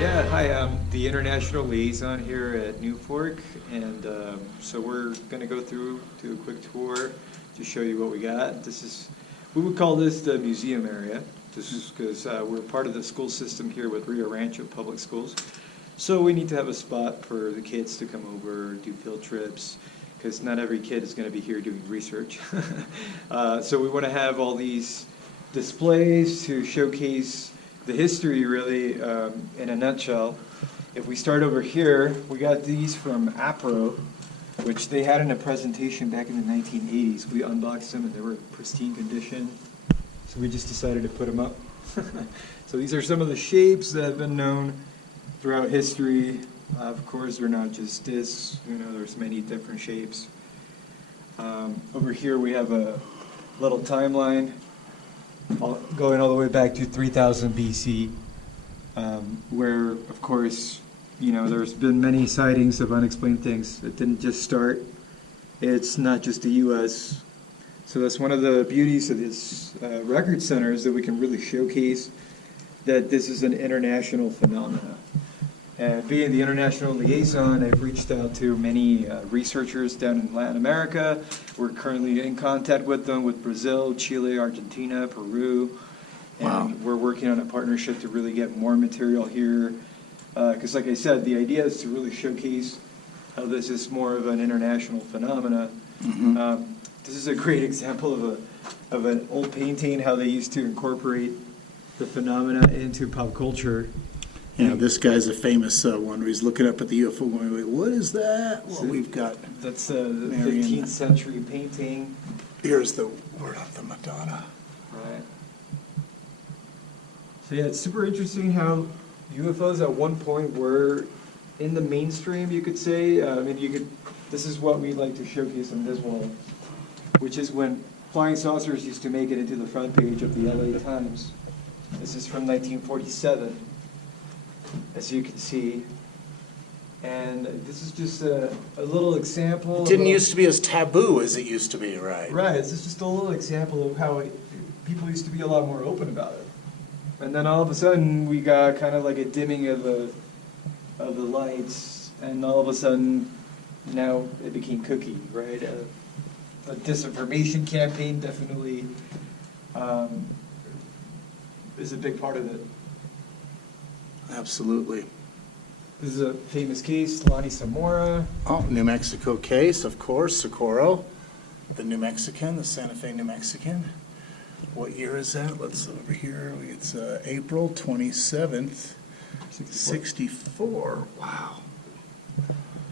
Yeah, hi, I'm the International Liaison here at NUFOHRC, and so we're going to go through, do a quick tour to show you what we got. This is, we would call this the museum area. This is because we're part of the school system here with Rio Rancho Public Schools. So we need to have a spot for the kids to come over, do field trips, because not every kid is going to be here doing research. So we want to have all these displays to showcase the history, really, in a nutshell. If we start over here, we got these from APRO, which they had in a presentation back in the 1980s. We unboxed them and they were in pristine condition, so we just decided to put them up. So these are some of the shapes that have been known throughout history. Of course, they're not just discs, you know, there's many different shapes. Over here we have a little timeline going all the way back to 3000 BC, where, of course, you know, there's been many sightings of unexplained things. It didn't just start. It's not just the U.S. So that's one of the beauties of this record center, is that we can really showcase that this is an international phenomenon. And being the international liaison, I've reached out to many researchers down in Latin America. We're currently in contact with them, with Brazil, Chile, Argentina, Peru. And Wow. We're working on a partnership to really get more material here. Because like I said, the idea is to really showcase how this is more of an international phenomena. Mm-hmm. This is a great example of an old painting, how they used to incorporate the phenomena into pop culture. Yeah, this guy's a famous one where he's looking up at the UFO going, wait, what is that? Well, So we've got, That's the Marion. 15th century painting. here's the word of the Madonna. Right. So yeah, it's super interesting how UFOs at one point were in the mainstream, you could say. I mean, this is what we like to showcase on this wall, which is when flying saucers used to make it into the front page of the LA Times. This is from 1947, as you can see. And this is just a little example. It didn't of, used to be as taboo as it used to be, right? Right, this is just a little example of how people used to be a lot more open about it. And then all of a sudden, we got kind of like a dimming of the lights, and all of a sudden, now it became cookie, right? A disinformation campaign definitely is a big part of it. Absolutely. This is a famous case, Lonnie Zamora. Oh, New Mexico case, of course, Socorro, the New Mexican, the Santa Fe New Mexican. What year is that? Let's over here. It's April 27th, 64. Wow.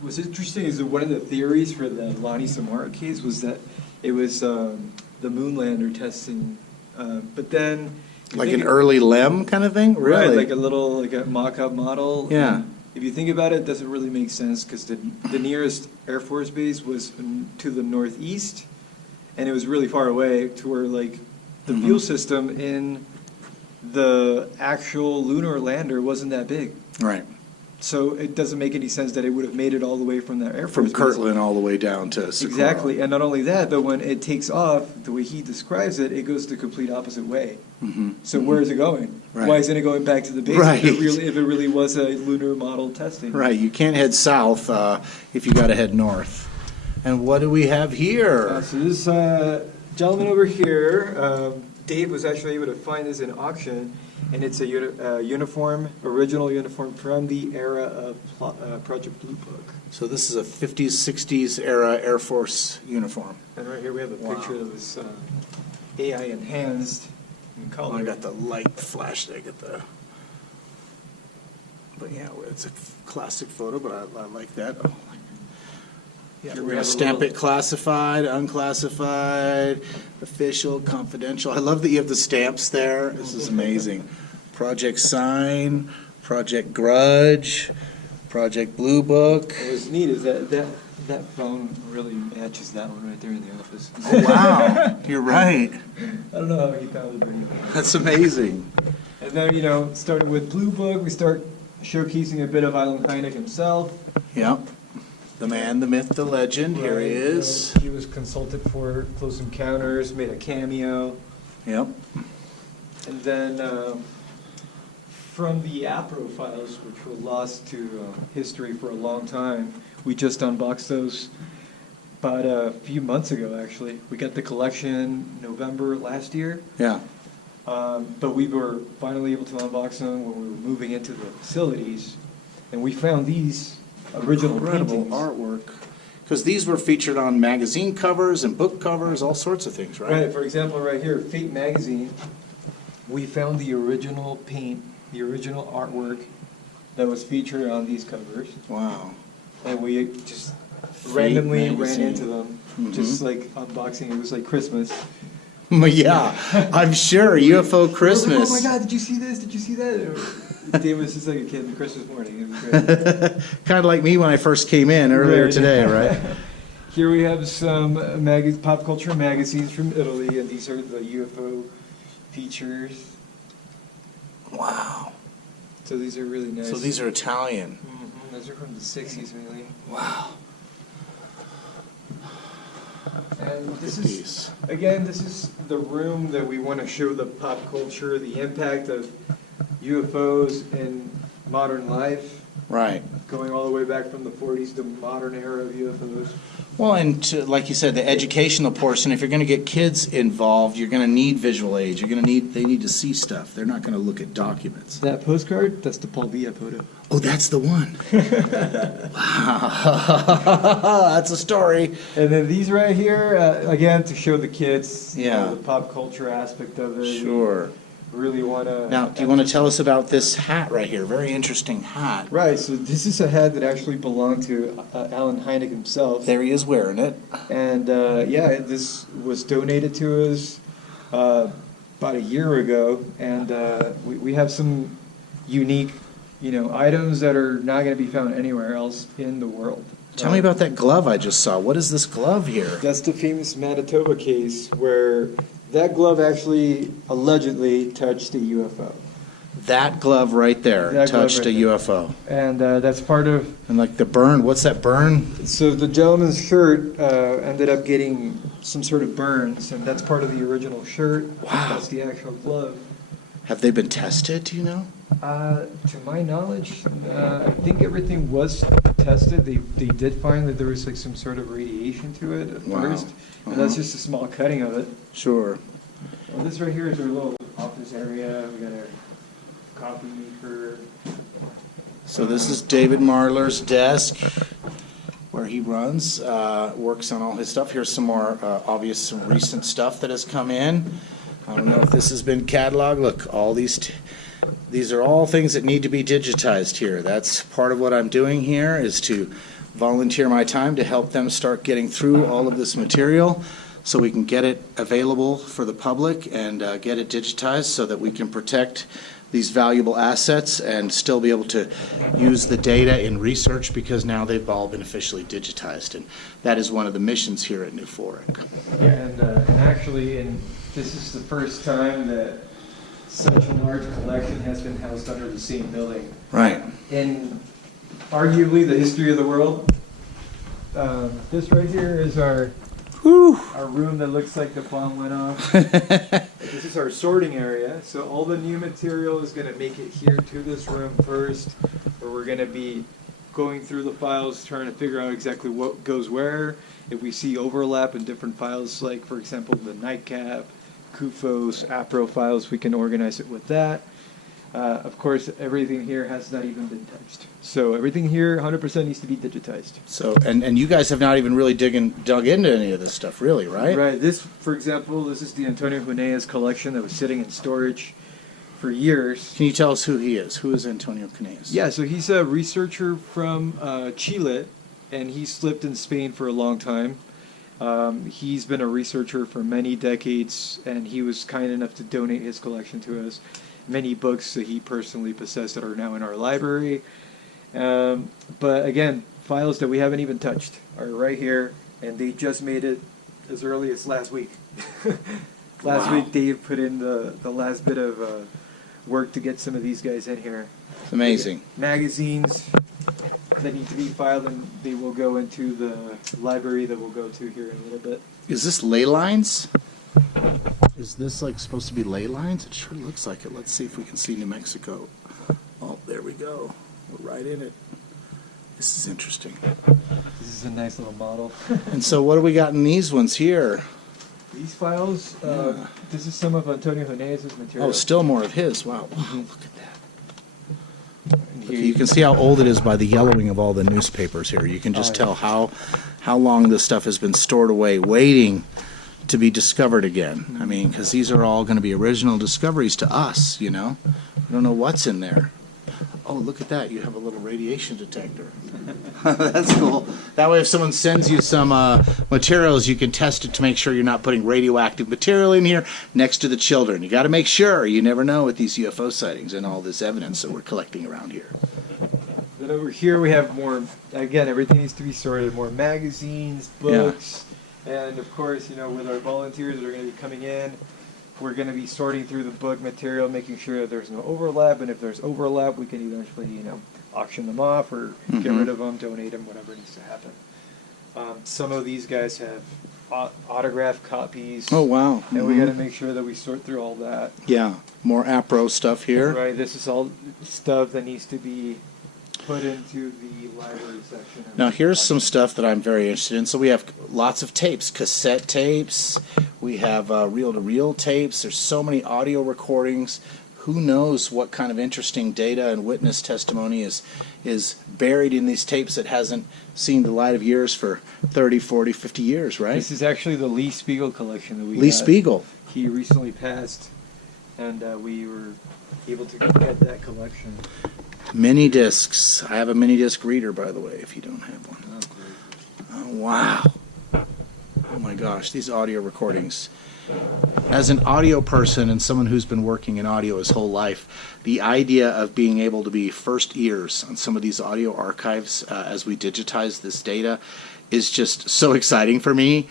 What's interesting is that one of the theories for the Lonnie Zamora case was that it was the moonlander testing, but then Like an early LEM kind of thing? Really? right, like a mock-up model. Yeah. And if you think about it, it doesn't really make sense because the nearest Air Force base was to the northeast, and it was really far away to where like the fuel system in the actual lunar lander wasn't that big. Right. So it doesn't make any sense that it would have made it all the way from the Air Force From base. Kirtland all the way down to Socorro. Exactly, and not only that, but when it takes off, the way he describes it, it goes the complete opposite way. Mm-hmm. So where is it going? Right. Why isn't it going back to the base Right. if it really was a lunar model testing? Right, you can't head south if you got to head north. And what do we have here? So this gentleman over here, Dave was actually able to find this in auction, and it's a original uniform from the era of Project Blue Book. So this is a 50s, 60s era Air Force uniform. And right here we have a Wow. picture that was AI enhanced in Oh, color. I got the light flash there. But yeah, it's a classic photo, but I like that. Oh, yeah, Here we're we going have to a stamp little- it classified, unclassified, official, confidential. I love that you have the stamps there. This is amazing. Project sign, Project Grudge, Project Blue Book. What's neat is that phone really matches that one right there in the office. Oh, wow. You're right. I don't know how he found it, but he found it. That's amazing. And then, started with Blue Book, we start showcasing a bit of Alan Hynek himself. Yep. The man, the myth, the legend. Here he is. He was consulted for Close Encounters, made a cameo. Yep. And then from the APRO files, which were lost to history for a long time, we just unboxed those about a few months ago, actually. We got the collection November last year. Yeah. But we were finally able to unbox them when we were moving into the facilities. And we found these original Incredible paintings. artwork. Because these were featured on magazine covers and book covers, all sorts of things, right? Right, for example, right here, Fate Magazine, we found the original paint, the original artwork that was featured on these covers. Wow. And we just randomly ran Magazine. into them, Mhm. just like unboxing. It was like Christmas. Yeah, I'm sure. UFO Christmas. Oh my God, did you see this? Did you see that? Dave was just like a kid on Christmas morning. It was great. Kind of like me when I first came in earlier Right. today, right? Here we have some pop culture magazines from Italy, and these are the UFO features. Wow. So these are really nice. So these are Italian. Mhm, those are from the 60s, mainly. Wow. And this Good is, piece. again, this is the room that we want to show the pop culture, the impact of UFOs in modern life, Right. going all the way back from the 40s to modern era of UFOs. Well, and like you said, the educational portion, if you're going to get kids involved, you're going to need visual aids. They need to see stuff. They're not going to look at documents. That postcard, that's the Paul Villa photo. Oh, that's the one. Wow. That's a story. And then these right here, again, to show the kids Yeah. the pop culture aspect of it. Sure. We really want to... Now, do you want to tell us about this hat right here? Very interesting hat. Right, so this is a hat that actually belonged to Alan Hynek himself. There he is wearing it. And yeah, this was donated to us about a year ago, and we have some unique, items that are not going to be found anywhere else in the world. Tell me about that glove I just saw. What is this glove here? That's the famous Manitoba case where that glove actually allegedly touched a UFO. That glove right there That glove touched right a there. UFO. And that's part of... And like the burn, what's that burn? So the gentleman's shirt ended up getting some sort of burns, and that's part of the original shirt. Wow. That's the actual glove. Have they been tested, do you know? To my knowledge, I think everything was tested. They did find that there was like some sort of radiation to it at Wow. first, and that's Uh-huh. just a small cutting of it. Sure. Well, this right here is our little office area. We got our coffee maker. So this is David Marler's desk where he runs, works on all his stuff. Here's some more obvious, some recent stuff that has come in. I don't know if this has been cataloged. Look, all these are all things that need to be digitized here. That's part of what I'm doing here, is to volunteer my time to help them start getting through all of this material so we can get it available for the public and get it digitized so that we can protect these valuable assets and still be able to use the data in research, because now they've all been officially digitized. And that is one of the missions here at NUFOHRC. Yeah, and actually, this is the first time that such a large collection has been housed under the same building. Right. In arguably the history of the world, this right here is our room that looks like the bomb went off. This is our sorting area, so all the new material is going to make it here to this room first, where we're going to be going through the files, trying to figure out exactly what goes where. If we see overlap in different files, like for example the nightcap, CUFOS, APRO files, we can organize it with that. Of course, everything here has not even been touched. So everything here 100% needs to be digitized. So, and you guys have not even really dug into any of this stuff, really, right? Right. This, for example, this is the Antonio Hunee's collection that was sitting in storage for years. Can you tell us who he is? Who is Antonio Hunee's? Yeah, so he's a researcher from Chile, and he's lived in Spain for a long time. He's been a researcher for many decades, and he was kind enough to donate his collection to us. many books that he personally possessed that are now in our library. But again, files that we haven't even touched are right here, and they just made it as early as last week. Last Wow. week, Dave put in the last bit of work to get some of these guys in here. It's amazing. Magazines that need to be filed, and they will go into the library that we'll go to here in a little bit. Is this ley lines? Is this like supposed to be ley lines? It sure looks like it. Let's see if we can see New Mexico. Oh, there we go. We're right in it. This is interesting. This is a nice little model. And so what do we got in these ones here? These files, Yeah. this is some of Antonio Jimenez's material. Oh, still more of his. Wow. Mhm. Look at that. And Look, here you can see how old it is by the yellowing of all the newspapers here. You can just Oh, yeah. tell how long this stuff has been stored away, waiting to be discovered again. I mean, because these are all going to be original discoveries to us, you know. We don't know what's in there. Oh, look at that. You have a little radiation detector. That's cool. That way if someone sends you some materials, you can test it to make sure you're not putting radioactive material in here next to the children. You got to make sure. You never know with these UFO sightings and all this evidence that we're collecting around here. Then over here we have more, again, everything needs to be sorted, more magazines, books, and of course, you know, with our volunteers that are going to be coming in, we're going to be sorting through the book material, making sure that there's no overlap, and if there's overlap, we can eventually, you know, auction them off or get rid of them, donate them, whatever needs to happen. Some of these guys have autographed copies. Oh, wow. And we got to make sure that we sort through all that. Yeah, more APRO stuff here. Right, this is all stuff that needs to be put into the library section. Now here's some stuff that I'm very interested in. So we have lots of tapes, cassette tapes. We have reel-to-reel tapes. There's so many audio recordings. Who knows what kind of interesting data and witness testimony is buried in these tapes that hasn't seen the light of years for 30, 40, 50 years, right? This is actually the Lee Spiegel collection that we Lee got. Spiegel. He recently passed, and we were able to get that collection. Mini discs. I have a mini disc reader, by the way, if you don't have one. Oh, wow. Oh my gosh, these audio recordings. As an audio person and someone who's been working in audio his whole life, the idea of being able to be first ears on some of these audio archives as we digitize this data is just so exciting for me.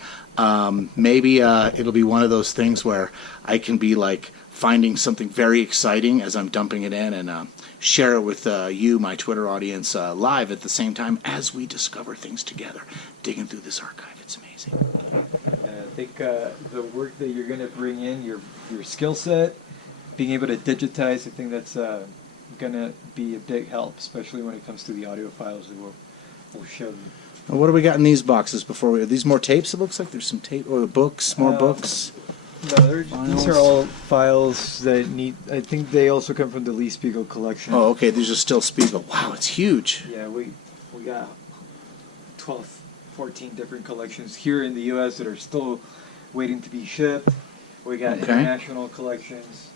Maybe it'll be one of those things where I can be like finding something very exciting as I'm dumping it in and share it with you, my Twitter audience, live at the same time as we discover things together, digging through this archive. It's amazing. I think the work that you're going to bring in, your skill set, being able to digitize, I think that's going to be a big help, especially when it comes to the audio files that we'll show them. Well, what do we got in these boxes before we? Are these more tapes? It looks like there's some tape or books, more books. No, these are all files that need. I think they also come from the Lee Spiegel collection. Oh, okay. These are still Spiegel. Wow, it's huge. Yeah, we got 12, 14 different collections here in the U.S. that are still waiting to be shipped. We got Okay. international collections.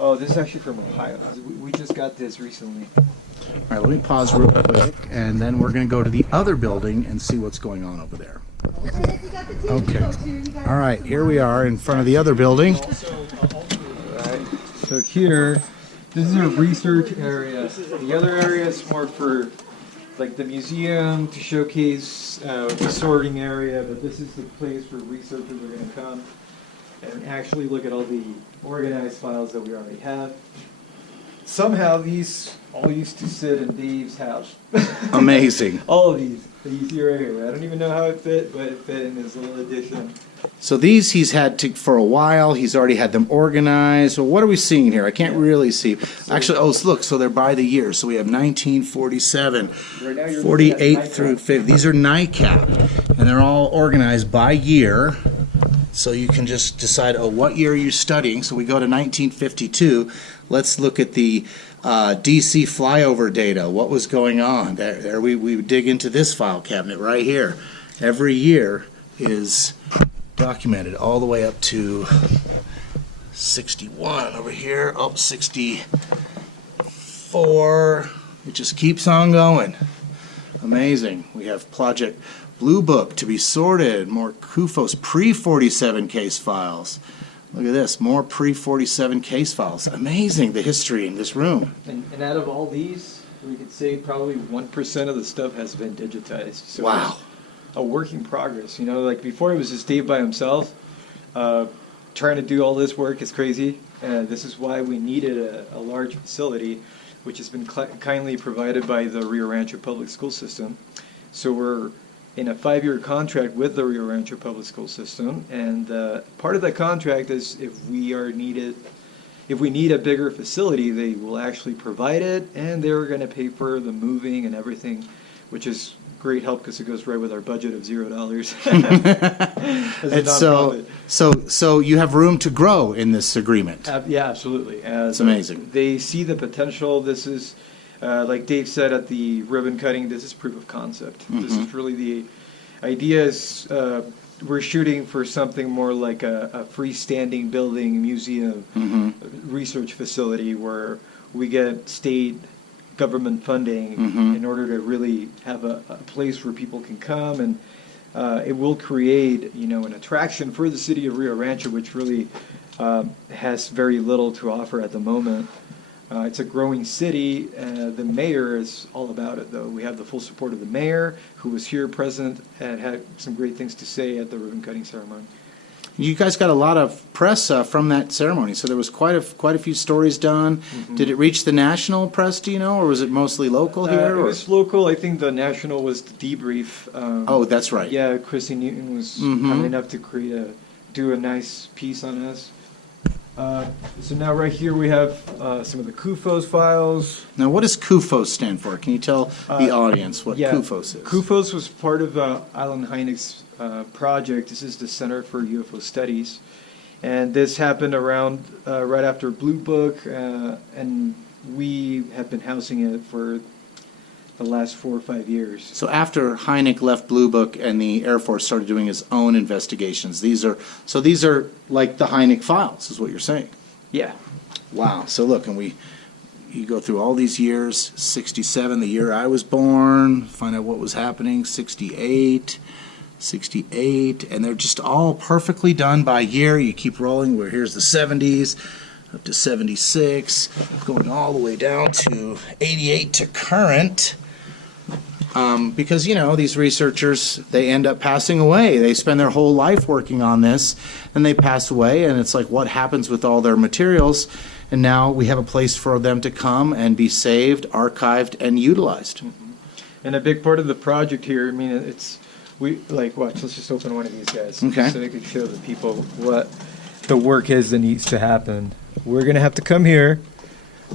Oh, this is actually from Ohio. We just got this recently. All right, let me pause real quick, and then we're going to go to the other building and see what's going on over there. Okay. All right, here we are in front of the other building. Right. So here, this is a research area. The other area is more for like the museum to showcase the sorting area, but this is the place where researchers are going to come and actually look at all the organized files that we already have. Somehow these all used to sit in Dave's house. Amazing. All of these that you see right here. I don't even know how it fit, but it fit in this little addition. So these he's had for a while. He's already had them organized. Well, what are we seeing here? I can't really see. Actually, oh, look, so they're by the year. So we have 1947, Right now you're 48 looking at through 50. These are NICAP, and they're all organized by year. So you can just decide, oh, what year are you studying? So we go to 1952. Let's look at the DC flyover data. What was going on? There we dig into this file cabinet right here. Every year is documented all the way up to 61 over here. Oh, 64. It just keeps on going. Amazing. We have Project Blue Book to be sorted. More CUFOS pre-47 case files. Look at this, more pre-47 case files. Amazing, the history in this room. And out of all these, we could say probably 1% of the stuff has been digitized. So Wow. it's a work in progress. You know, like before it was just Dave by himself. Trying to do all this work is crazy. This is why we needed a large facility, which has been kindly provided by the Rio Rancho Public School System. So we're in a 5-year contract with the Rio Rancho Public School System, and part of that contract is if we need a bigger facility, they will actually provide it, and they're going to pay for the moving and everything, which is great help because it goes right with our budget of $0. And so you have room to grow in this agreement. Yeah, absolutely. It's amazing. They see the potential. This is, like Dave said at the ribbon cutting, this is proof of concept. This is really the idea is we're shooting for something more like a freestanding building, museum, research facility where we get state government funding in order to really have a place where people can come, and it will create, you know, an attraction for the city of Rio Rancho, which really has very little to offer at the moment. It's a growing city. The mayor is all about it, though. We have the full support of the mayor, who was here present and had some great things to say at the ribbon cutting ceremony. You guys got a lot of press from that ceremony, so there was quite a few stories done. Did it reach the national press, do you know, or was it mostly local here? It was local. I think the national was the debrief. Oh, that's right. Yeah, Chrissy Newton was kind enough to do a nice piece on us. So now right here we have some of the KUFOS files. Now, what does KUFOS stand for? Can you tell the audience what KUFOS is? KUFOS was part of Alan Hynek's project. This is the Center for UFO Studies. And this happened around right after Blue Book, and we have been housing it for the last 4 or 5 years. So after Hynek left Blue Book and the Air Force started doing his own investigations, these are like the Hynek files, is what you're saying? Yeah. Wow. So look, and you go through all these years, 67, the year I was born, find out what was happening, 68, and they're just all perfectly done by year. You keep rolling where here's the 70s, up to 76, going all the way down to 88 to current. Because, you know, these researchers, they end up passing away. They spend their whole life working on this, and they pass away, and it's like, what happens with all their materials? And now we have a place for them to come and be saved, archived, and utilized. And a big part of the project here, I mean, watch, let's just open one of these guys. Okay. So they can show the people what the work is that needs to happen. We're going to have to come here,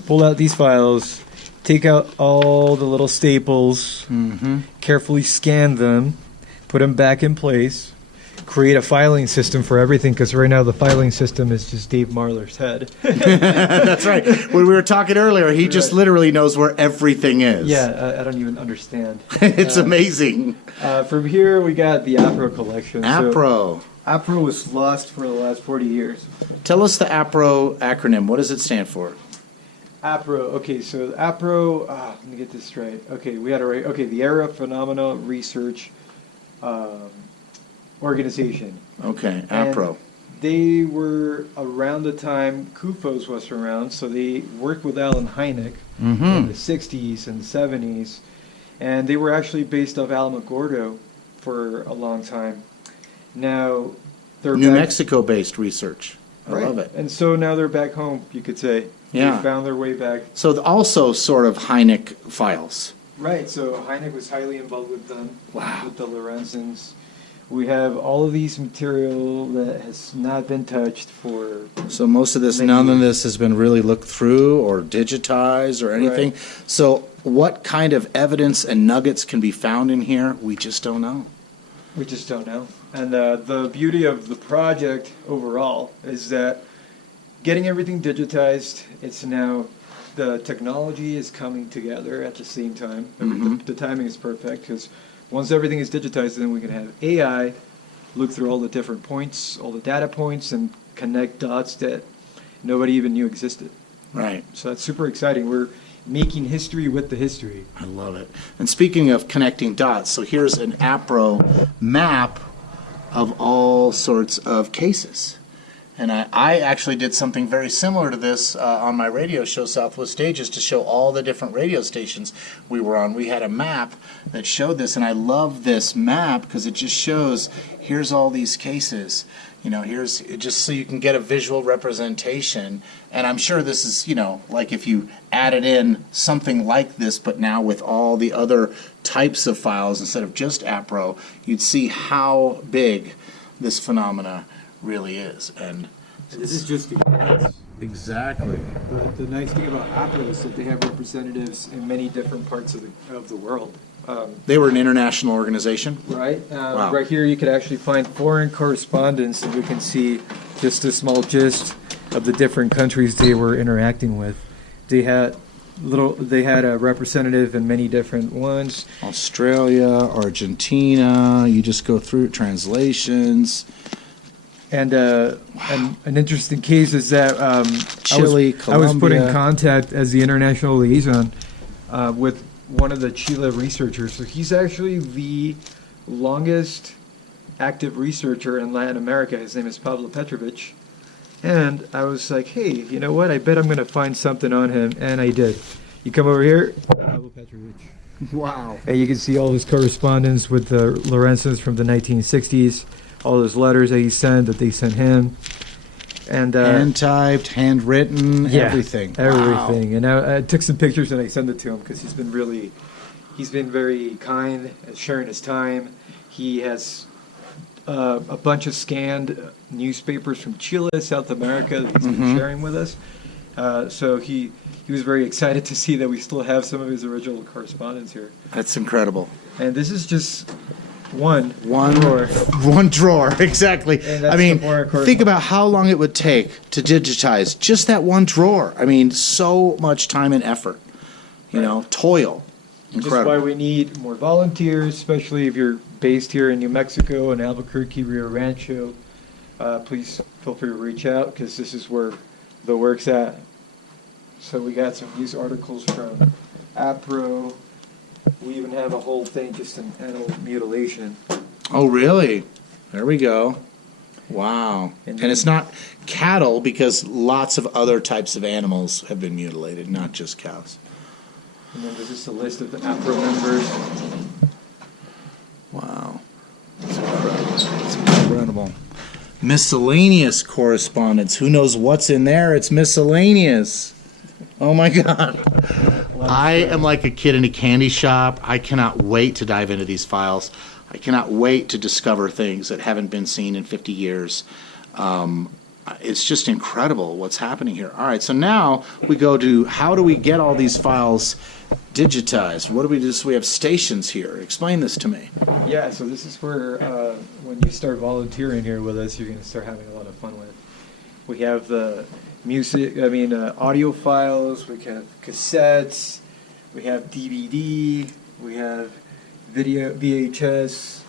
pull out these files, take out all the little staples, carefully scan them, put them back in place, create a filing system for everything, because right now the filing system is just Dave Marler's head. That's right. When we were talking earlier, he just literally knows where everything is. Yeah, I don't even understand. It's amazing. From here, we got the APRO collection. APRO. So, APRO was lost for the last 40 years. Tell us the APRO acronym. What does it stand for? APRO. Okay, so APRO. Let me get this straight. Okay, we had it right. Okay, the Era Phenomena Research Organization. Okay, APRO. And they were around the time KUFOS was around, so they worked with Alan Hynek in the 60s and 70s, and they were actually based off Alamogordo for a long time. Now, they're New Mexico-based research. I right. love it. And so now they're back home, you could say. Yeah. They found their way back. So also sort of Hynek files. Right, so Hynek was highly involved with them, Wow. with the Lorenzens. We have all of these material that has not been touched for... So most of this, none of this has been really looked through or digitized or anything. Right. So what kind of evidence and nuggets can be found in here? We just don't know. We just don't know. And the beauty of the project overall is that getting everything digitized, it's now, the technology is coming together at the same time. I mean, the timing is perfect, because once everything is digitized, then we can have AI look through all the different points, all the data points, and connect dots that nobody even knew existed. Right. So that's super exciting. We're making history with the history. I love it. And speaking of connecting dots, so here's an APRO map of all sorts of cases. And I actually did something very similar to this on my radio show, Southwest Stages, to show all the different radio stations we were on. We had a map that showed this, and I love this map because it just shows, here's all these cases. You know, here's just so you can get a visual representation. And I'm sure this is, you know, like if you added in something like this, but now with all the other types of files instead of just APRO, you'd see how big this phenomena really is. And This is just the US. exactly. The nice thing about APRO is that they have representatives in many different parts of the world. They were an international organization. Right? Wow. Right here you could actually find foreign correspondence, and you can see just a small gist of the different countries they were interacting with. They had a representative in many different ones. Australia, Argentina, you just go through And translations. an interesting case is that Chile, I was put in Colombia. contact as the international liaison with one of the Chile researchers. So he's actually the longest active researcher in Latin America. His name is Pablo Petrovich. And I was like, hey, you know what? I bet I'm going to find something on him. And I did. You come over here, Pablo Petrovich. Wow. And you can see all his correspondence with the Lorenzens from the 1960s, all his letters that he sent, that they sent him. And Hand-typed, handwritten, everything. Everything. And I took some pictures and I sent it to him because he's been very kind at sharing his time. He has a bunch of scanned newspapers from Chile, South America that he's been sharing with us. So he was very excited to see that we still have some of his original correspondence here. That's incredible. And this is just one drawer. One drawer, exactly. And that's I mean, the foreign correspondence. think about how long it would take to digitize just that one drawer. I mean, so much time and effort, you know, toil. Just Incredible. why we need more volunteers, especially if you're based here in New Mexico and Albuquerque, Rio Rancho. Please feel free to reach out because this is where the work's at. So we got some news articles from APRO. We even have a whole thing just in animal mutilation. Oh, really? There we go. Wow. And And it's not cattle because lots of other types of animals have been mutilated, not just cows. And then there's just a list of the APRO members. Wow. It's incredible. It's incredible. Miscellaneous correspondence. Who knows what's in there? It's miscellaneous. Oh my God. I am like a kid in a candy shop. I cannot wait to dive into these files. I cannot wait to discover things that haven't been seen in 50 years. It's just incredible what's happening here. All right, so now we go to how do we get all these files digitized? What do we do? So we have stations here. Explain this to me. Yeah, so this is where when you start volunteering here with us, you're going to start having a lot of fun with. We have the audio files, we have cassettes, we have DVD, we have video, VHS,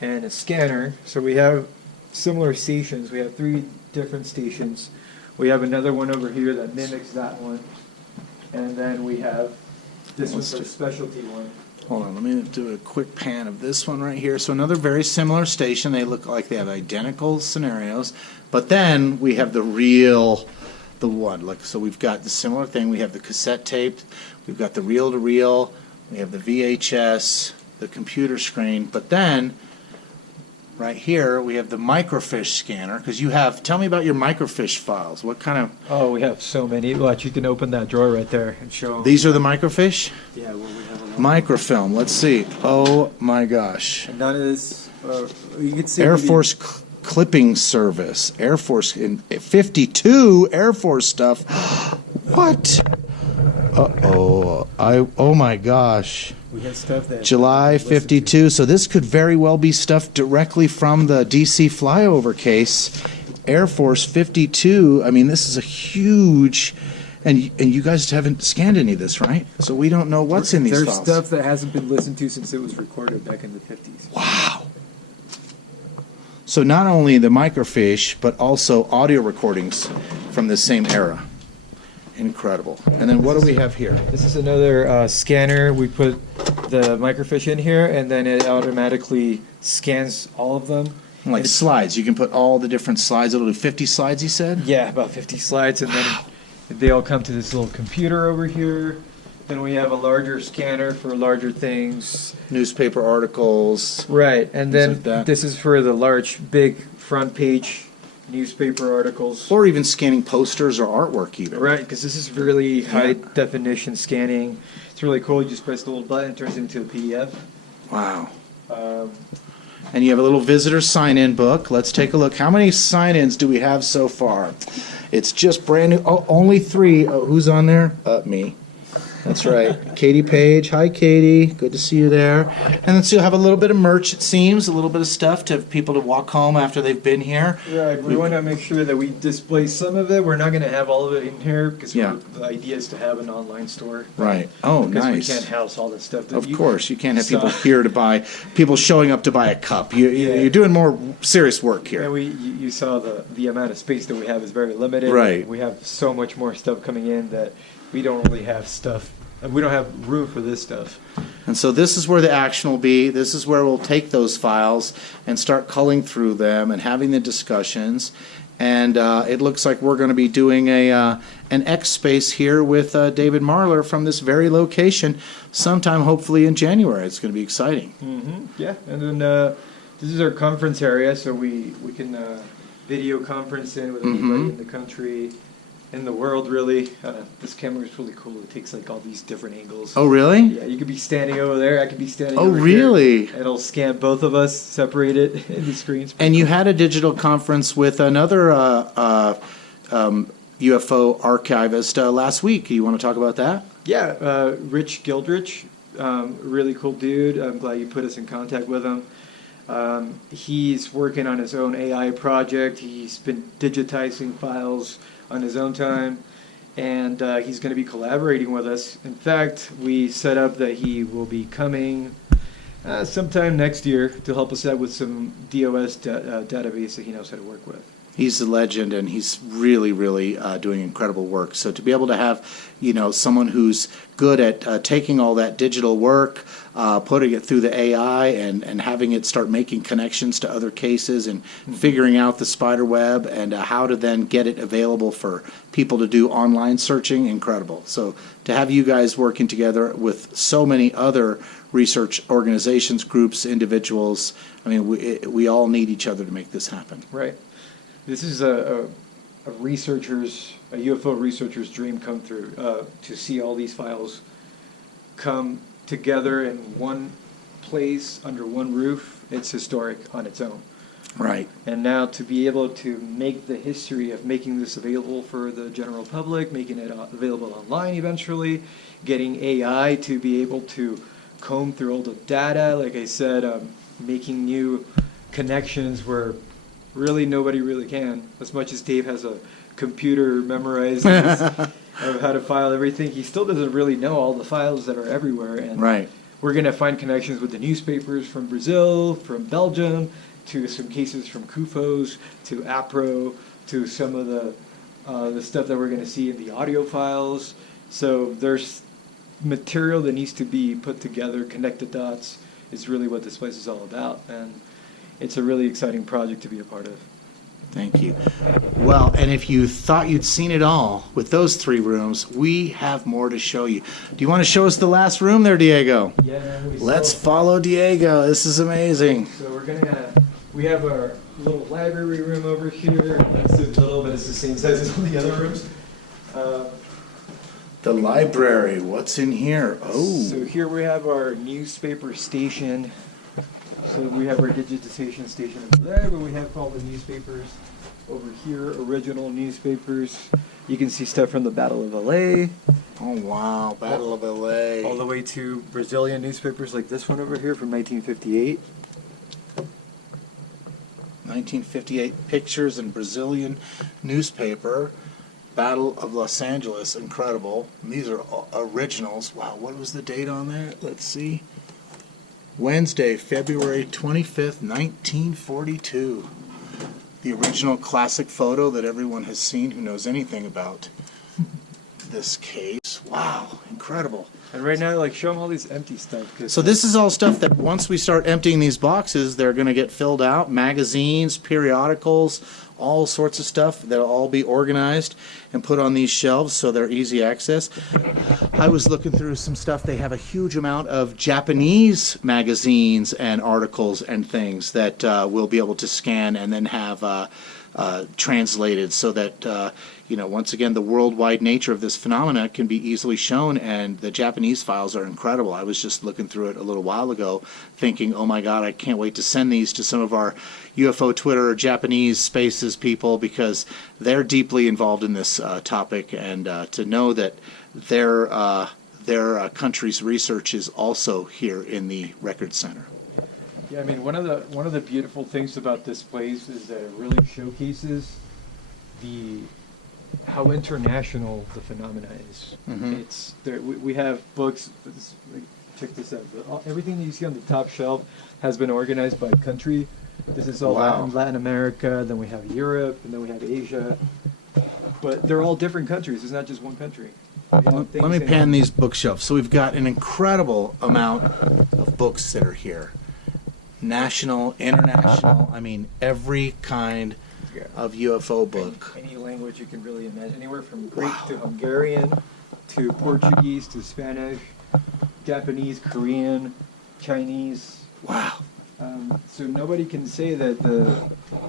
and a scanner. So we have similar stations. We have 3 different stations. We have another one over here that mimics that one. And then we have this one's our specialty one. Hold on, let me do a quick pan of this one right here. So another very similar station. They look like they have identical scenarios. But then we have the one. Like, so we've got the similar thing. We have the cassette tape. We've got the reel-to-reel. We have the VHS, the computer screen. But then, right here, we have the microfiche scanner. Because you have, tell me about your microfiche files. What kind of... Oh, we have so many. Watch, you can open that drawer right there and show them. These are the microfiche? Yeah, well, we have a lot. Microfilm, let's see. Oh my gosh. And none of this, you can see. Air Force clipping service. Air Force, in 52 Air Force stuff. What? Uh-oh. Oh my gosh. We had stuff that. July 52. So this could very well be stuff directly from the DC flyover case. Air Force 52. I mean, this is a huge... And you guys haven't scanned any of this, right? So we don't know what's in these There's files. stuff that hasn't been listened to since it was recorded back in the 50s. Wow. So not only the microfiche, but also audio recordings from the same era. Incredible. And then what do we have here? This is another scanner. We put the microfiche in here, and then it automatically scans all of them. Like slides. You can put all the different slides. It'll do 50 slides, you said? Yeah, about 50 slides, and then they all come to this little computer over here. Then we have a larger scanner for larger things. Newspaper articles. Right, and then like that. this is for the large, big front page newspaper articles. Or even scanning posters or artwork even. Right, because this is really high definition scanning. It's really cool. You just press the little button, it turns into a PDF. Wow. Um, And you have a little visitor sign-in book. Let's take a look. How many sign-ins do we have so far? It's just brand new. Oh, only 3. Oh, who's on there? Me. That's right. Katie Page. Hi, Katie. Good to see you there. And then so you'll have a little bit of merch, it seems, a little bit of stuff to people to walk home after they've been here. Right, we want to make sure that we display some of it. We're not going to have all of it in here because Yeah. the idea is to have an online store. Right. Oh, Because nice. we can't house all this stuff. Of course, you can't have people here to buy, people showing up to buy a cup. You're doing more serious work here. And you saw the amount of space that we have is very limited. Right. We have so much more stuff coming in that we don't really have stuff. We don't have room for this stuff. And so this is where the action will be. This is where we'll take those files and start culling through them and having the discussions. And it looks like we're going to be doing an X space here with David Marler from this very location sometime hopefully in January. It's going to be exciting. Mm-hmm. Yeah, and then this is our conference area, so we can video conference in with anybody in the country, in the world, really. This camera is really cool. It takes like all these different angles. Oh, really? Yeah, you could be standing over there. I could be standing over here. Oh, really? It'll scan both of us, separate it in the screens. And you had a digital conference with another UFO archivist last week. You want to talk about that? Yeah, Rich Gildrich, really cool dude. I'm glad you put us in contact with him. He's working on his own AI project. He's been digitizing files on his own time, and he's going to be collaborating with us. In fact, we set up that he will be coming sometime next year to help us out with some DOS database that he knows how to work with. He's a legend, and he's really, really doing incredible work. So to be able to have, someone who's good at taking all that digital work, putting it through the AI, and having it start making connections to other cases, and figuring out the spider web and how to then get it available for people to do online searching, incredible. So to have you guys working together with so many other research organizations, groups, individuals, I mean, we all need each other to make this happen. Right. This is a UFO researcher's dream come true, to see all these files come together in one place under one roof. It's historic on its own. Right. And now to be able to make the history of making this available for the general public, making it available online eventually, getting AI to be able to comb through all the data, like I said, making new connections where really nobody really can. As much as Dave has a computer memorized of how to file everything, he still doesn't really know all the files that are everywhere. And Right. we're going to find connections with the newspapers from Brazil, from Belgium, to some cases from CUFOS, to APRO, to some of the stuff that we're going to see in the audio files. So there's material that needs to be put together, connect the dots, is really what this place is all about. And it's a really exciting project to be a part of. Thank you. Well, and if you thought you'd seen it all with those 3 rooms, we have more to show you. Do you want to show us the last room there, Diego? Yeah, man, Let's follow Diego. This is amazing. So we have our little library room over here. It's a little, but it's the same size as all the other rooms. The library. What's in here? Oh. So here we have our newspaper station. So we have our digitization station over there, but we have all the newspapers over here, original newspapers. You can see stuff from the Battle of LA. Oh, wow. Battle of LA. All the way to Brazilian newspapers like this one over here from 1958. 1958 pictures in Brazilian newspaper. Battle of Los Angeles. Incredible. And these are originals. Wow, what was the date on there? Let's see. Wednesday, February 25th, 1942. The original classic photo that everyone has seen who knows anything about this case. box. Wow, incredible. And right now, like, show them all these empty stuff. 'Cause So this is all stuff that once we start emptying these boxes, they're going to get filled out. Magazines, periodicals, all sorts of stuff. They'll all be organized and put on these shelves so they're easy access. I was looking through some stuff. They have a huge amount of Japanese magazines and articles and things that we'll be able to scan and then have translated so that, once again, the worldwide nature of this phenomena can be easily shown, and the Japanese files are incredible. I was just looking through it a little while ago thinking, oh my God, I can't wait to send these to some of our UFO Twitter or Japanese Spaces people because they're deeply involved in this topic, and to know that their country's research is also here in the Record Center. Yeah, I mean, one of the beautiful things about this place is that it really showcases how international the phenomena is. Mm-hmm. It's there. We have books. Check this out. Everything that you see on the top shelf has been organized by country. This is all Wow. Latin America. Then we have Europe, and then we have Asia. But they're all different countries. It's not just one country. Let me pan these bookshelves. So we've got an incredible amount of books that are here. National, international, I mean, every kind of UFO book. Any language you can really imagine, anywhere from Greek to Hungarian to Portuguese to Spanish, Japanese, Korean, Chinese. Wow. So nobody can say that the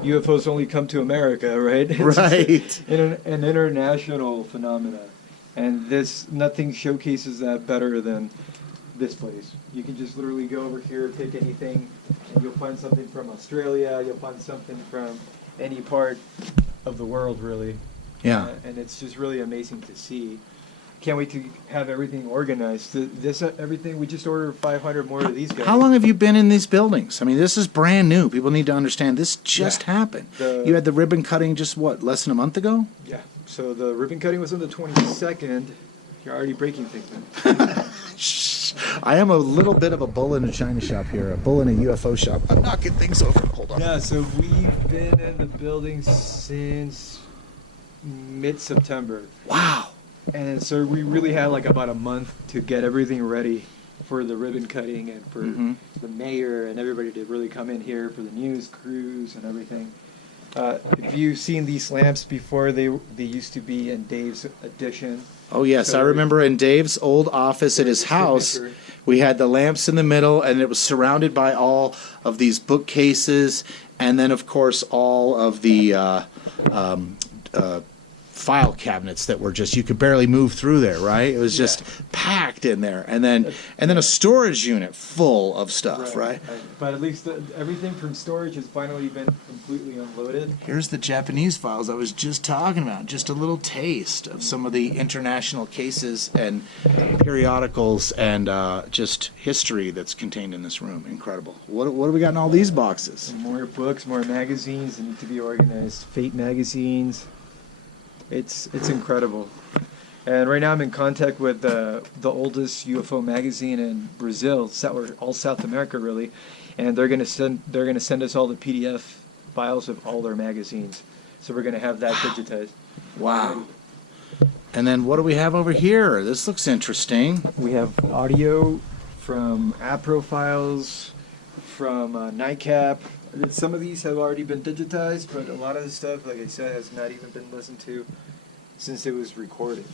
UFOs only come to America, right? It's Right. an international phenomena, and nothing showcases that better than this place. You can just literally go over here, pick anything, and you'll find something from Australia. You'll find something from any part of the world, really. Yeah. And it's just really amazing to see. Can't wait to have everything organized. Everything, we just ordered 500 more of these guys. How long have you been in these buildings? I mean, this is brand new. People need to understand this just happened. You had the ribbon cutting just, less than a month ago? Yeah. So the ribbon cutting was on the 22nd. You're already breaking things then. I am a little bit of a bull in a china shop here, a bull in a UFO shop. I'm knocking things over. Hold on. Yeah, so we've been in the building since mid-September. Wow. And so we really had like about a month to get everything ready for the ribbon cutting and for the mayor and everybody to really come in here for the news crews and everything. If you've seen these lamps before, they used to be in Dave's addition. Oh, yes. So I remember in Dave's old office at his house, we had the lamps in the middle, and it was surrounded by all of these bookcases, and then, of course, all of the file cabinets that were just, you could barely move through there, right? It was just packed in there. And then a storage unit full of stuff, right? But at least everything from storage has finally been completely unloaded. Here's the Japanese files I was just talking about. Just a little taste of some of the international cases and periodicals and just history that's contained in this room. Incredible. What do we got in all these boxes? More books, more magazines that need to be organized. Fate magazines. It's incredible. And right now I'm in contact with the oldest UFO magazine in Brazil, all South America really, and they're gonna send us all the PDF files of all their magazines. So we're gonna have that digitized. Wow. And then what do we have over here? This looks interesting. We have audio from APRO files, from NICAP. Some of these have already been digitized, but a lot of the stuff, like I said, has not even been listened to since it was recorded.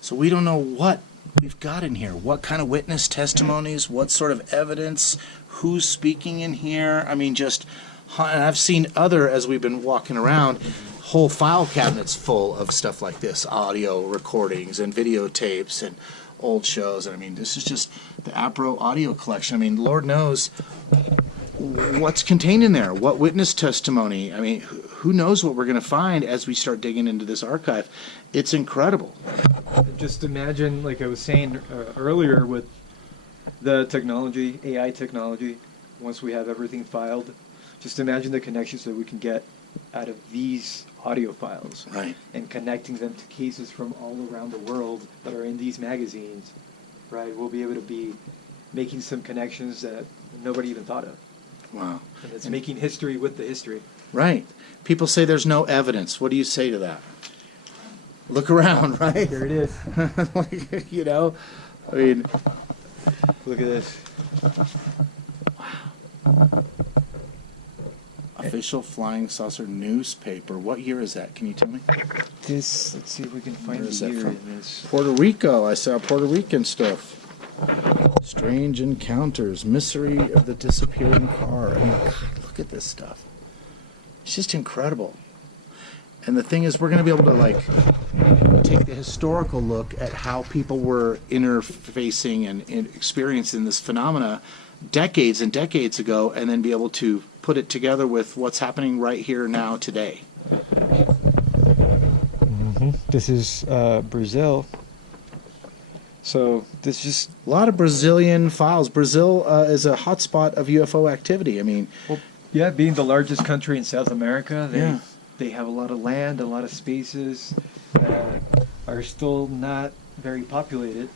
So we don't know what we've got in here. What kind of witness testimonies, what sort of evidence, who's speaking in here. I mean, and I've seen as we've been walking around, whole file cabinets full of stuff like this, audio recordings and videotapes and old shows. And I mean, this is just the APRO audio collection. I mean, Lord knows what's contained in there, what witness testimony. I mean, who knows what we're going to find as we start digging into this archive. It's incredible. Just imagine, like I was saying earlier, with the technology, AI technology, once we have everything filed, just imagine the connections that we can get out of these audio files. Right. And connecting them to cases from all around the world that are in these magazines, right? We'll be able to be making some connections that nobody even thought of. Wow. And it's making history with the history. Right. People say there's no evidence. What do you say to that? Look around, right? There it is. Like, you know, I mean, Look at this. official flying saucer newspaper. What year is that? Can you tell me? This, let's see if we can find Where is the that year from? in this. Puerto Rico. I saw Puerto Rican stuff. Strange encounters, mystery of the disappearing car. I mean, God, look at this stuff. It's just incredible. And the thing is, we're going to be able to like take the historical look at how people were interfacing and experiencing this phenomena decades and decades ago, and then be able to put it together with what's happening right here now today. This is Brazil. So this just A lot of Brazilian files. Brazil is a hotspot of UFO activity. I mean, well, yeah, being the largest country in South America, Yeah. they have a lot of land, a lot of spaces that are still not very populated.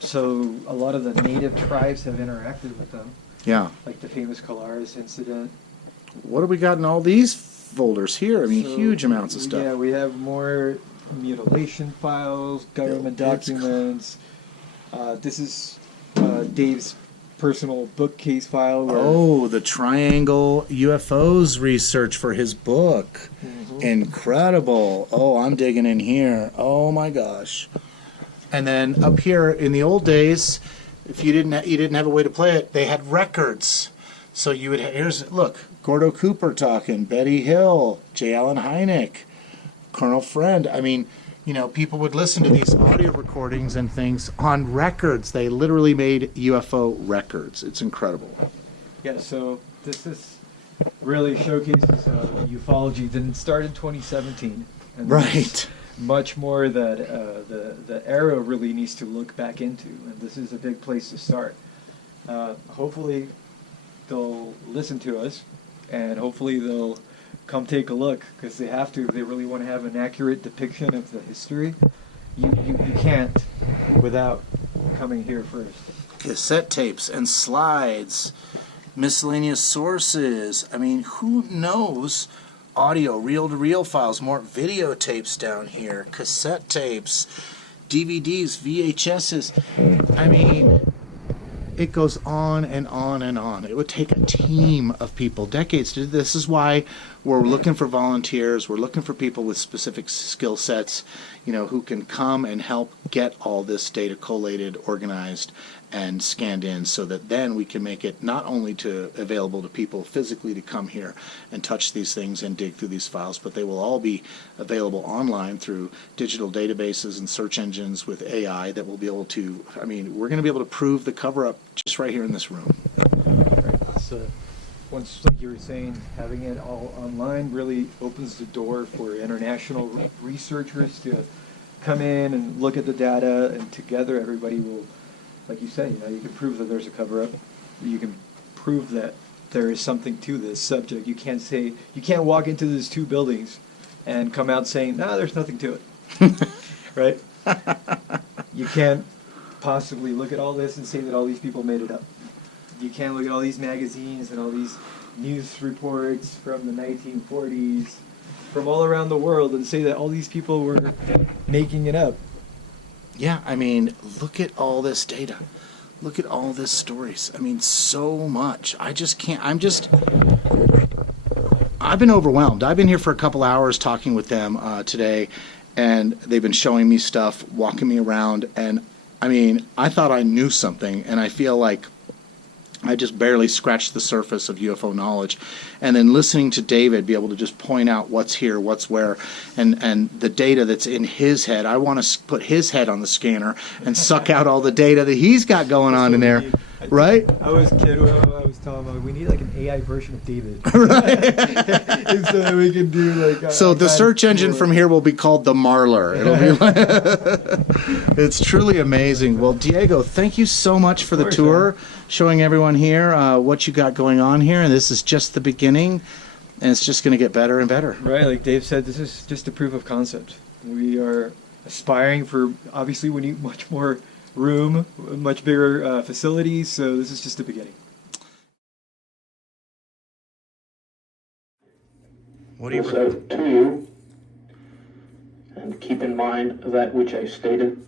So a lot of the native tribes have interacted with them, yeah. like the famous Colares incident. What do we got in all these folders here? I mean, So, huge amounts of stuff. Yeah, we have more mutilation files, government It's documents. This is Dave's personal bookcase file. Where Oh, the triangle UFOs research for his book. Incredible. Oh, I'm digging in here. Oh my gosh. And then up here in the old days, if you didn't have a way to play it, they had records. So you would here's look, Gordo Cooper talking, Betty Hill, J. Allen Hynek, Colonel Friend. I mean, you know, people would listen to these audio recordings and things on records. They literally made UFO records. It's incredible. Yeah, so this is really showcases ufology. Didn't start in 2017. And Right. much more that the era really needs to look back into, and this is a big place to start. Hopefully they'll listen to us, and hopefully they'll come take a look, because they have to. They really want to have an accurate depiction of the history. You can't without coming here first. Cassette tapes and slides, miscellaneous sources. I mean, who knows? Audio, reel-to-reel files, more videotapes down here, cassette tapes, DVDs, VHSs. I mean, it goes on and on and on. It would take a team of people, decades to do this. This is why we're looking for volunteers. We're looking for people with specific skill sets, you know, who can come and help get all this data collated, organized, and scanned in, so that then we can make it not only available to people physically to come here and touch these things and dig through these files, but they will all be available online through digital databases and search engines with AI that will be able to, I mean, we're going to be able to prove the cover-up just right here in this room. Right. So once, like you were saying, having it all online really opens the door for international researchers to come in and look at the data, and together everybody will, like you said, you know, you can prove that there's a cover-up. You can prove that there is something to this subject. You can't walk into these two buildings and come out saying, "No, there's nothing to it." Right? You can't possibly look at all this and say that all these people made it up. You can't look at all these magazines and all these news reports from the 1940s from all around the world and say that all these people were making it up. Yeah, I mean, look at all this data. Look at all this stories. I mean, so much. I just can't, I've been overwhelmed. I've been here for a couple hours talking with them today, and they've been showing me stuff, walking me around, and I mean, I thought I knew something, and I feel like I just barely scratched the surface of UFO knowledge. And then listening to David be able to just point out what's here, what's where, and the data that's in his head. I want to put his head on the scanner and suck out all the data that he's got going on in there. Right? I was kidding. I was telling him, we need like an AI version of David. Right. And so that we can do like. So the search engine from here will be called the Marler. It'll be like, it's truly amazing. Well, Diego, thank you so much for the tour, showing everyone here what you got going on here. And this is just the beginning, and it's just going to get better and better. Right, like Dave said, this is just a proof of concept. We are aspiring for, obviously we need much more room, much bigger facilities, so this is just the beginning. What do you This to you and keep in mind that which I stated.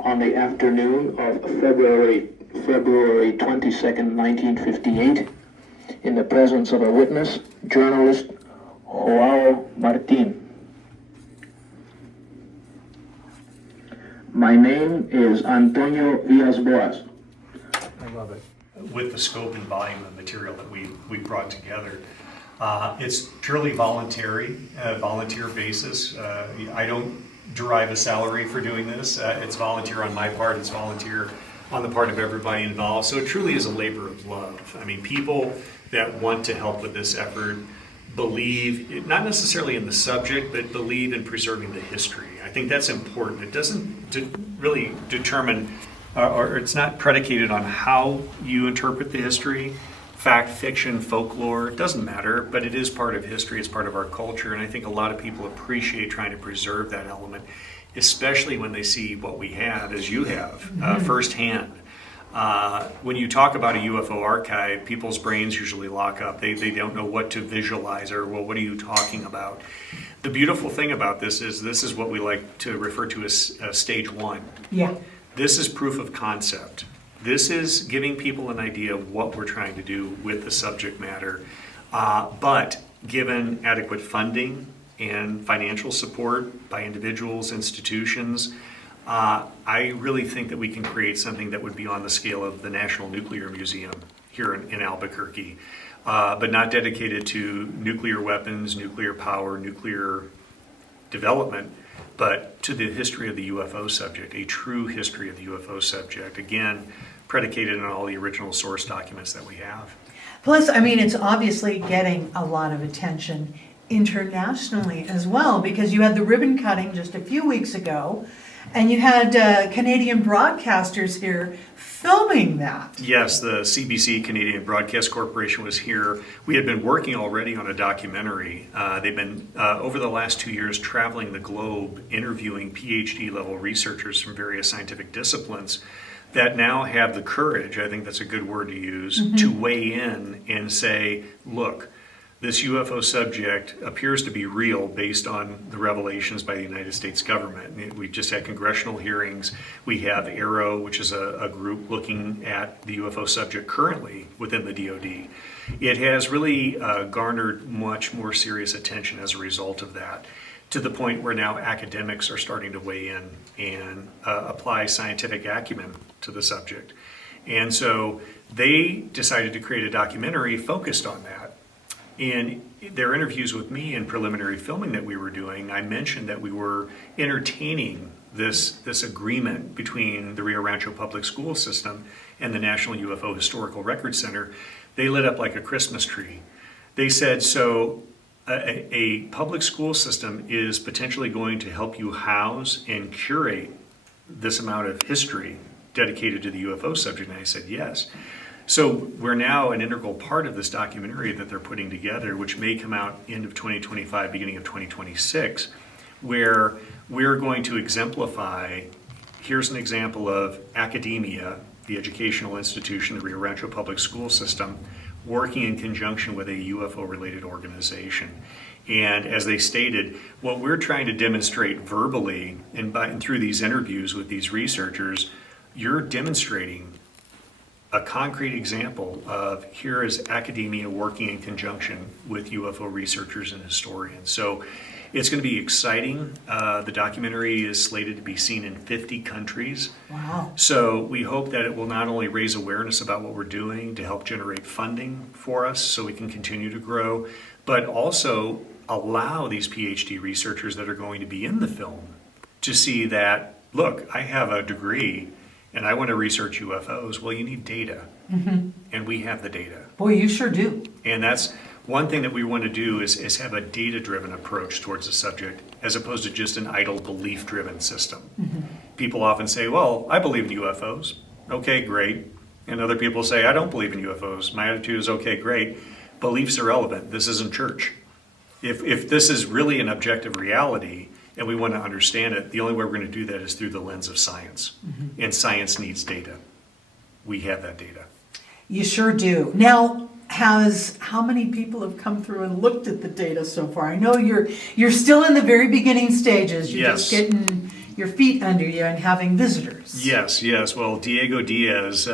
On the afternoon of February 22nd, 1958, in the presence of a witness, journalist Joao Martin. My name is Antonio Villas-Boas. I love it. With the scope and volume of material that we brought together, it's purely voluntary, volunteer basis. I don't derive a salary for doing this. It's volunteer on my part. It's volunteer on the part of everybody involved. So it truly is a labor of love. I mean, people that want to help with this effort believe, not necessarily in the subject, but believe in preserving the history. I think that's important. It doesn't really determine, or it's not predicated on how you interpret the history, fact, fiction, folklore, it doesn't matter, but it is part of history, it's part of our culture, and I think a lot of people appreciate trying to preserve that element, especially when they see what we have, as you have, firsthand. When you talk about a UFO archive, people's brains usually lock up. They don't know what to visualize, or, well, what are you talking about? The beautiful thing about this is what we like to refer to as stage one. Yeah. This is proof of concept. This is giving people an idea of what we're trying to do with the subject matter. But given adequate funding and financial support by individuals, institutions, I really think that we can create something that would be on the scale of the National Nuclear Museum here in Albuquerque, but not dedicated to nuclear weapons, nuclear power, nuclear development, but to the history of the UFO subject, a true history of the UFO subject, again, predicated on all the original source documents that we have. Plus, I mean, it's obviously getting a lot of attention internationally as well, because you had the ribbon cutting just a few weeks ago, and you had Canadian broadcasters here filming that. Yes, the CBC, Canadian Broadcast Corporation, was here. We had been working already on a documentary. They've been, over the last 2 years, traveling the globe, interviewing PhD level researchers from various scientific disciplines that now have the courage, I think that's a good word to use, to weigh in and say, look, this UFO subject appears to be real based on the revelations by the United States government. We just had congressional hearings. We have ARROW, which is a group looking at the UFO subject currently within the DoD. It has really garnered much more serious attention as a result of that, to the point where now academics are starting to weigh in and apply scientific acumen to the subject. And so they decided to create a documentary focused on that. In their interviews with me and preliminary filming that we were doing, I mentioned that we were entertaining this agreement between the Rio Rancho Public School System and the National UFO Historical Record Center. They lit up like a Christmas tree. They said, so a public school system is potentially going to help you house and curate this amount of history dedicated to the UFO subject? And I said, yes. So we're now an integral part of this documentary that they're putting together, which may come out end of 2025, beginning of 2026, where we're going to exemplify, here's an example of academia, the educational institution, the Rio Rancho Public School System, working in conjunction with a UFO-related organization. And as they stated, what we're trying to demonstrate verbally and through these interviews with these researchers, you're demonstrating a concrete example of here is academia working in conjunction with UFO researchers and historians. So it's going to be exciting. The documentary is slated to be seen in 50 countries. Wow. So we hope that it will not only raise awareness about what we're doing to help generate funding for us so we can continue to grow, but also allow these PhD researchers that are going to be in the film to see that, look, I have a degree and I want to research UFOs. Well, you need data, and we have the data. Boy, you sure do. And that's one thing that we want to do is have a data-driven approach towards the subject, as opposed to just an idle belief-driven system. People often say, well, I believe in UFOs. Okay, great. And other people say, I don't believe in UFOs. My attitude is, okay, great. Belief's irrelevant. This isn't church. If this is really an objective reality, and we want to understand it, the only way we're going to do that is through the lens of science. And science needs data. We have that data. You sure do. Now, how many people have come through and looked at the data so far? I know you're still in the very beginning stages. You're just getting your feet under you and having visitors. Yes. Well, Diego Diaz,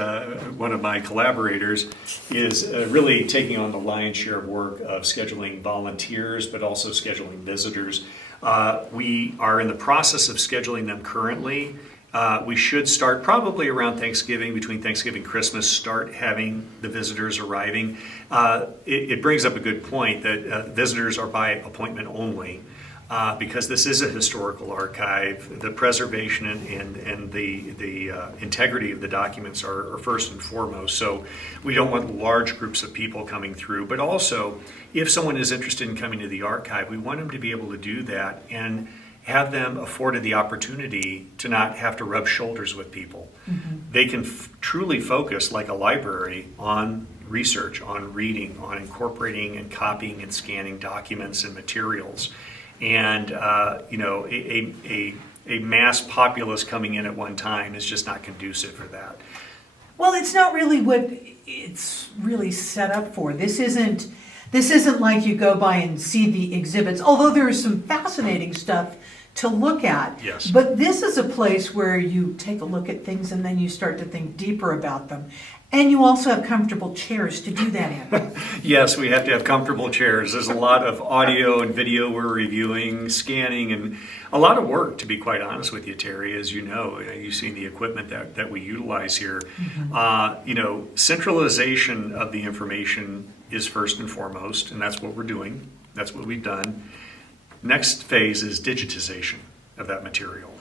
one of my collaborators, is really taking on the lion's share of work of scheduling volunteers, but also scheduling visitors. We are in the process of scheduling them currently. We should start probably around Thanksgiving, between Thanksgiving and Christmas, start having the visitors arriving. It brings up a good point that visitors are by appointment only. Because this is a historical archive, the preservation and the integrity of the documents are first and foremost. So we don't want large groups of people coming through. But also, if someone is interested in coming to the archive, we want them to be able to do that and have them afforded the opportunity to not have to rub shoulders with people. Mm-hmm. They can truly focus, like a library, on research, on reading, on incorporating and copying and scanning documents and materials. And a mass populace coming in at one time is just not conducive for that. Well, it's not really what it's really set up for. This isn't like you go by and see the exhibits, although there is some fascinating stuff to look at. Yes. But this is a place where you take a look at things and then you start to think deeper about them. And you also have comfortable chairs to do that in. Yes, we have to have comfortable chairs. There's a lot of audio and video we're reviewing, scanning, and a lot of work, to be quite honest with you, Terry. As you know, you've seen the equipment that we utilize here. Mm-hmm. Centralization of the information is first and foremost, and that's what we're doing. That's what we've done. Next phase is digitization of that material.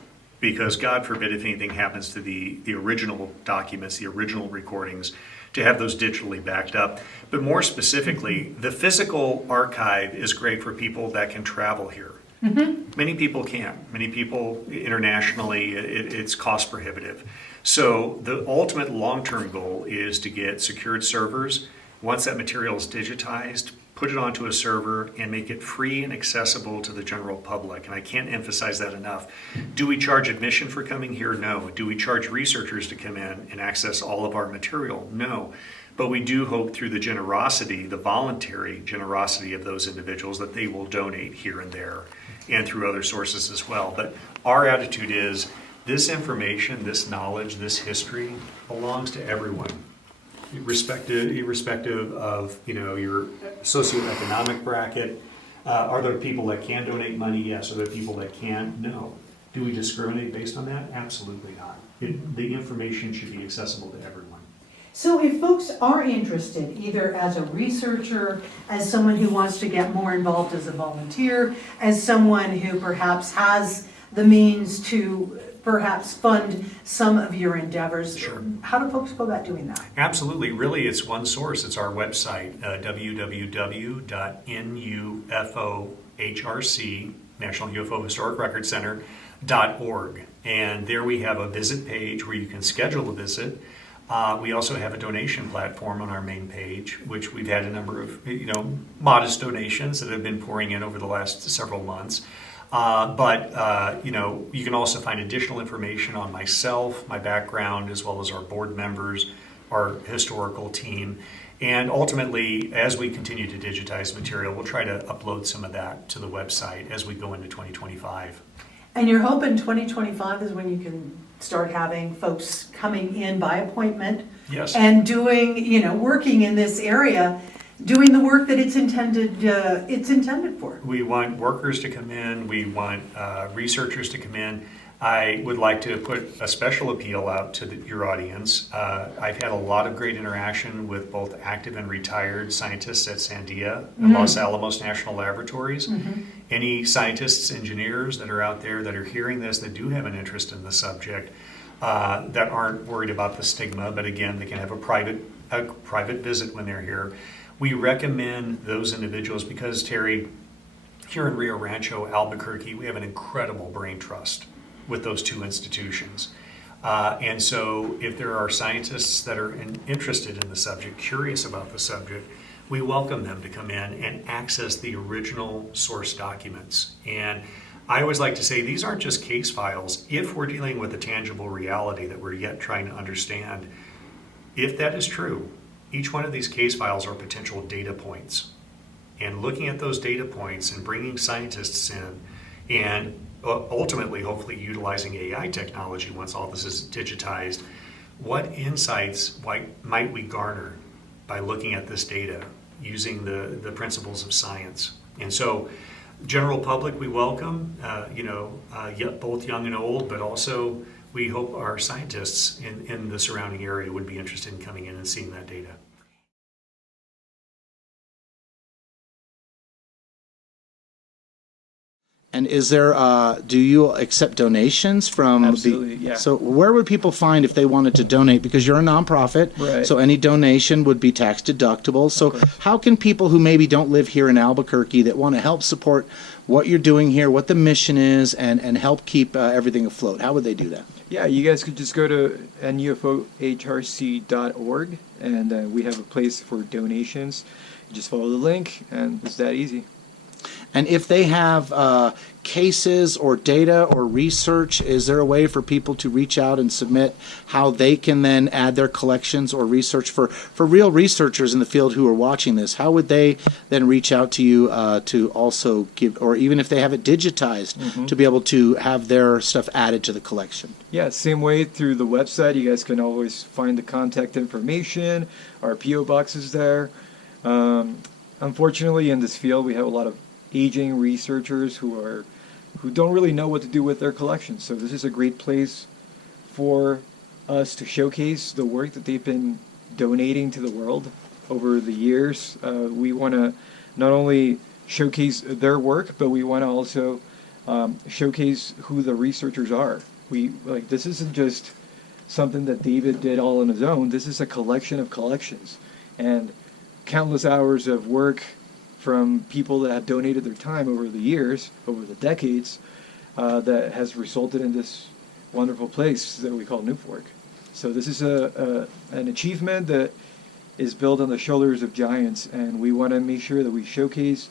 Because God forbid if anything happens to the original documents, the original recordings, to have those digitally backed up. But more specifically, the physical archive is great for people that can travel here. Mm-hmm. Many people can't. Many people internationally, it's cost prohibitive. So the ultimate long-term goal is to get secured servers. Once that material is digitized, put it onto a server and make it free and accessible to the general public. And I can't emphasize that enough. Do we charge admission for coming here? No. Do we charge researchers to come in and access all of our material? No. But we do hope through the generosity, the voluntary generosity of those individuals, that they will donate here and there and through other sources as well. But our attitude is this information, this knowledge, this history belongs to everyone. Irrespective of your socioeconomic bracket. Are there people that can donate money? Yes. Are there people that can't? No. Do we discriminate based on that? Absolutely not. The information should be accessible to everyone. So if folks are interested, either as a researcher, as someone who wants to get more involved as a volunteer, as someone who perhaps has the means to perhaps fund some of your endeavors. Sure. How do folks go about doing that? Absolutely. Really, it's one source. It's our website, www.NUFOHRC, National UFO Historic Record Center.org. And there we have a visit page where you can schedule a visit. We also have a donation platform on our main page, which we've had a number of modest donations that have been pouring in over the last several months. But you can also find additional information on myself, my background, as well as our board members, our historical team. And ultimately, as we continue to digitize material, we'll try to upload some of that to the website as we go into 2025. And you're hoping 2025 is when you can start having folks coming in by appointment. Yes. And doing, working in this area, doing the work that it's intended for. We want workers to come in. We want researchers to come in. I would like to put a special appeal out to your audience. I've had a lot of great interaction with both active and retired scientists at Sandia and Los Alamos National Laboratories. Mm-hmm. Any scientists, engineers that are out there that are hearing this, that do have an interest in the subject, that aren't worried about the stigma, but again, they can have a private visit when they're here. We recommend those individuals because, Terry, here in Rio Rancho, Albuquerque, we have an incredible brain trust with those two institutions. And so if there are scientists that are interested in the subject, curious about the subject, we welcome them to come in and access the original source documents. And I always like to say these aren't just case files. If we're dealing with a tangible reality that we're yet trying to understand, if that is true, Each one of these case files are potential data points. And looking at those data points and bringing scientists in and ultimately, hopefully, utilizing AI technology once all this is digitized, what insights might we garner by looking at this data using the principles of science? And so, general public we welcome, both young and old, but also we hope our scientists in the surrounding area would be interested in coming in and seeing that data. And is there, do you accept donations from? Absolutely, yeah. So where would people find if they wanted to donate? Because you're a nonprofit, Right. so any donation would be tax deductible. So how can people who maybe don't live here in Albuquerque that want to help support what you're doing here, what the mission is, and help keep everything afloat, how would they do that? Yeah, you guys could just go to NUFOHRC.org, and we have a place for donations. You just follow the link, and it's that easy. And if they have cases or data or research, is there a way for people to reach out and submit how they can then add their collections or research for real researchers in the field who are watching this? How would they then reach out to you to also give, or even if they have it digitized, to be able to have their stuff added to the collection? Yeah, same way through the website. You guys can always find the contact information. Our P.O. box is there. Unfortunately, in this field, we have a lot of aging researchers who don't really know what to do with their collections. So this is a great place for us to showcase the work that they've been donating to the world over the years. We want to not only showcase their work, but we want to also showcase who the researchers are. This isn't just something that David did all on his own. This is a collection of collections and countless hours of work from people that have donated their time over the years, over the decades, that has resulted in this wonderful place that we call NUFOHRC. So this is an achievement that is built on the shoulders of giants, and we want to make sure that we showcase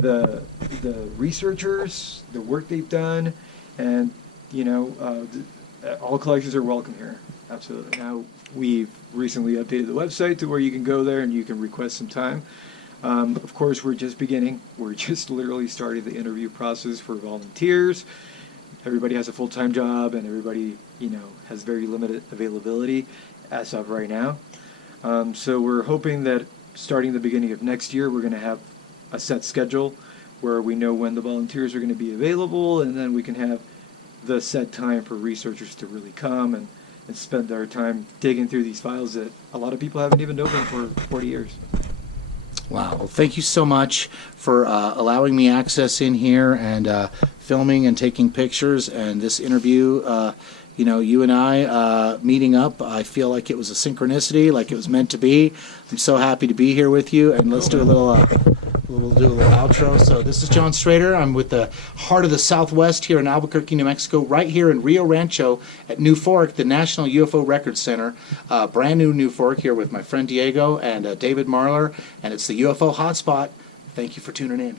the researchers, the work they've done, and all collections are welcome here. Absolutely. Now, we've recently updated the website to where you can go there and you can request some time. Of course, we're just beginning. We're just literally starting the interview process for volunteers. Everybody has a full-time job, and everybody, has very limited availability as of right now. So we're hoping that starting the beginning of next year, we're going to have a set schedule where we know when the volunteers are going to be available, and then we can have the set time for researchers to really come and spend their time digging through these files that a lot of people haven't even opened for 40 years. Wow. Well, thank you so much for allowing me access in here and filming and taking pictures. And this interview, you and I meeting up, I feel like it was a synchronicity, like it was meant to be. I'm so happy to be here with you. And let's do a little outro. So this is John Strader. I'm with the Heart of the Southwest here in Albuquerque, New Mexico, right here in Rio Rancho at NUFOHRC, the National UFO Records Center. Brand new NUFOHRC here with my friend Diego and David Marler, and it's the UFO Hotspot. Thank you for tuning in.